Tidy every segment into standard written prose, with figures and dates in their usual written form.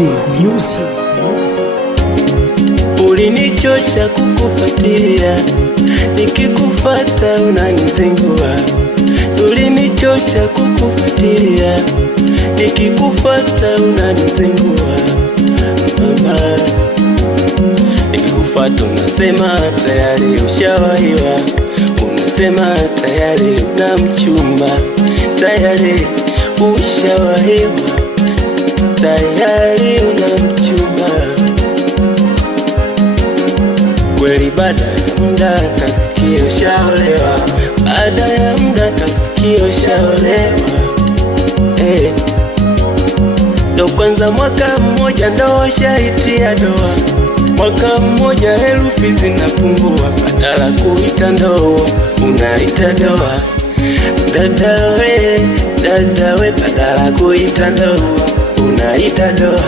Music. Ulinichosha kukufuatilia, nikikufuata unanizingua. Ulinichosha kukufuatilia, nikikufuata unanizingua. Mama, nikikufuata unasema tayari ushawahiwa, unasema tayari una mchumba, tayari ushawahiwa, tayari una mchumba. Kweli baada ya muda kasikia ushaolewa, baada ya muda kasikia ushaolewa. Ndo kwanza mwaka mmoja ndo ushaitia doa, mwaka mmoja herufi zinapungua, badala kuita ndoa unaita doa. Dada we, badala kuita ndoa unaita doa.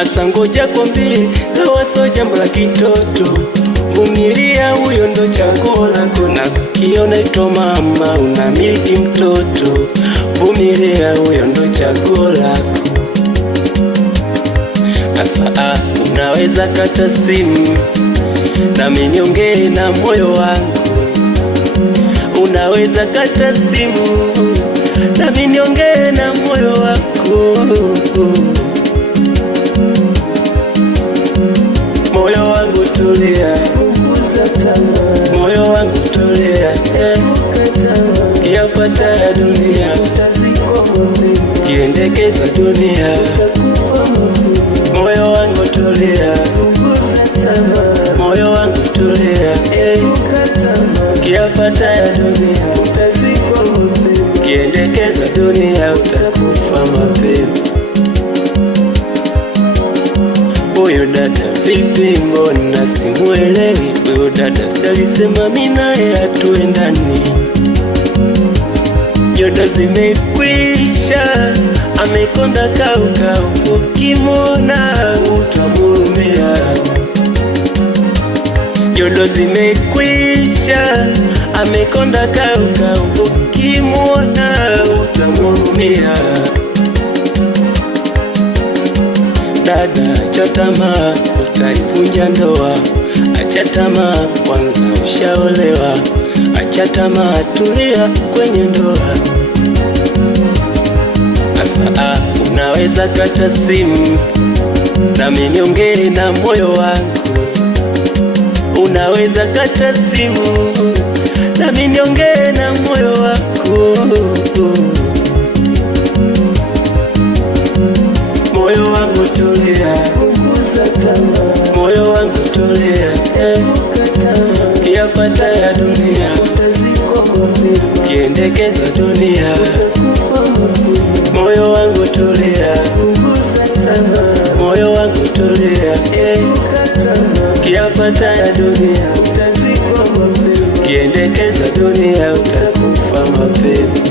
Asa ngoja kwambie, doa so jambo la kitoto. Vumilia, huyo ndo chaguo lako. Nasikia unaitwa mama, unamiliki mtoto. Vumilia, huyo ndo chaguo lako. Asa unaweza kata simu nami niongee na moyo wangu. Unaweza kata simu nami niongee na moyo wako. Moyo wangu tulia, moyo wangu tulia, kiyafuata ya dunia, kiendekeza dunia. Moyo wangu tulia, moyo wangu tulia, kiyafuata ya dunia, kiendekeza dunia, utakufa mapema. Huyu dada vipi, mbona simuelewi? Huyu dada salisema mimi naye hatuendani. Jodo zimekwisha, amekonda kau, ukimwona utamhurumia. Jodo zimekwisha, amekonda kau, ukimwona utamhurumia. Dada, acha tamaa, utaivunja ndoa. Acha tamaa, kwanza ushaolewa. Acha tamaa, tulia kwenye ndoa. Asa unaweza kata simu nami niongee na moyo wangu. Unaweza kata simu nami niongee na moyo wako. Moyo wangu tulia, moyo wangu tulia, kiyafuata ya dunia, kiendekeza dunia. Moyo wangu tulia, moyo wangu tulia, kiyafuata ya dunia, kiendekeza dunia, utakufa mapema.